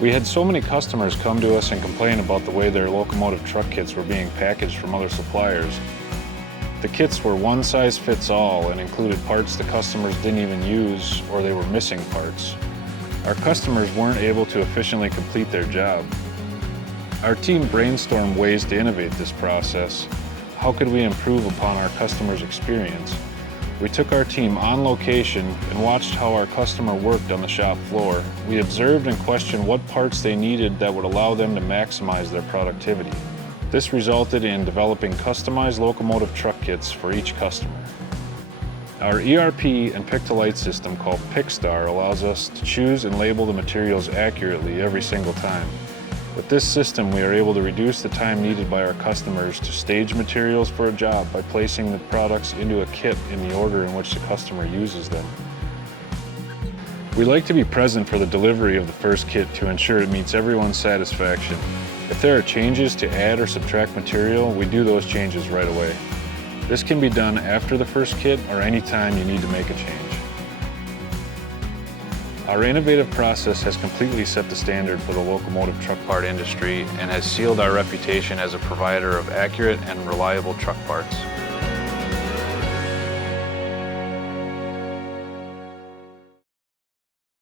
We had so many customers come to us and complain about the way their locomotive truck kits were being packaged from other suppliers. The kits were one size fits all and included parts the customers didn't even use, or they were missing parts. Our customers weren't able to efficiently complete their job. Our team brainstormed ways to innovate this process. How could we improve upon our customers' experience? We took our team on location and watched how our customer worked on the shop floor. We observed and questioned what parts they needed that would allow them to maximize their productivity. This resulted in developing customized locomotive truck kits for each customer. Our ERP and pick-to-light system called Pickstar allows us to choose and label the materials accurately every single time. With this system, we are able to reduce the time needed by our customers to stage materials for a job by placing the products into a kit in the order in which the customer uses them. We like to be present for the delivery of the first kit to ensure it meets everyone's satisfaction. If there are changes to add or subtract material, we do those changes right away. This can be done after the first kit or any time you need to make a change. Our innovative process has completely set the standard for the locomotive truck part industry and has sealed our reputation as a provider of accurate and reliable truck parts.